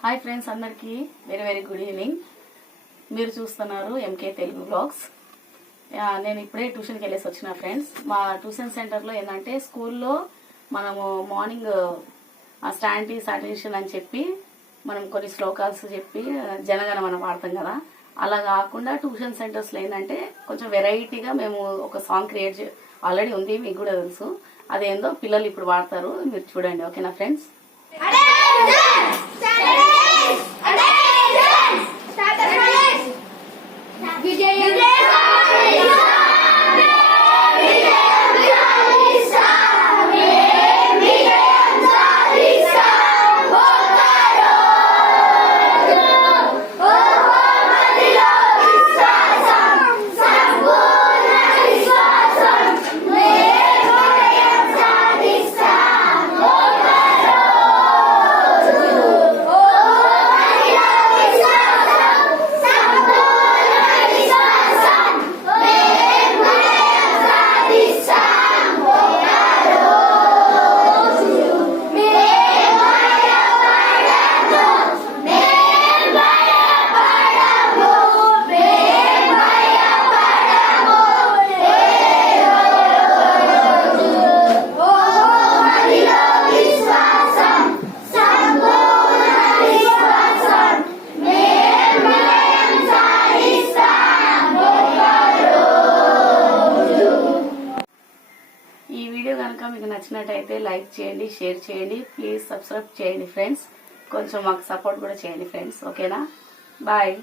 Hi friends అందరికీ very very good evening మీరు చూస్తున్నారు ఎంకే తెలుగు బ్లాగ్స్ నేను ఇప్పుడే ట్యూషన్కి వెళ్ళేసి వచ్చిన ఫ్రెండ్స్ మా ట్యూషన్ సెంటర్లో ఏంటంటే స్కూల్లో మనము మార్నింగ్ స్టాండీ సాటిషన్ అని చెప్పి మనం కొన్ని శ్లోకాల్స్ చెప్పి జనగణ మనం వాడతాం కదా అలా కాకుండా ట్యూషన్ సెంటర్స్లో ఏంటంటే కొంచెం వెరైటీగా మేము ఒక సాంగ్ క్రియేట్ ఆల్రెడీ ఉంది మీకు కూడా తెలుసు అదేందో పిల్లలు ఇప్పుడు వాడతారు మీరు చూడండి ఓకేనా ఫ్రెండ్స్ വിജയ ఈ వీడియో కనుక మీకు నచ్చినట్టయితే లైక్ చేయండి షేర్ చేయండి ప్లీజ్ సబ్స్క్రైబ్ చేయండి ఫ్రెండ్స్. కొంచెం మాకు సపోర్ట్ కూడా చేయండి ఫ్రెండ్స్. ఓకేనా? బాయ్.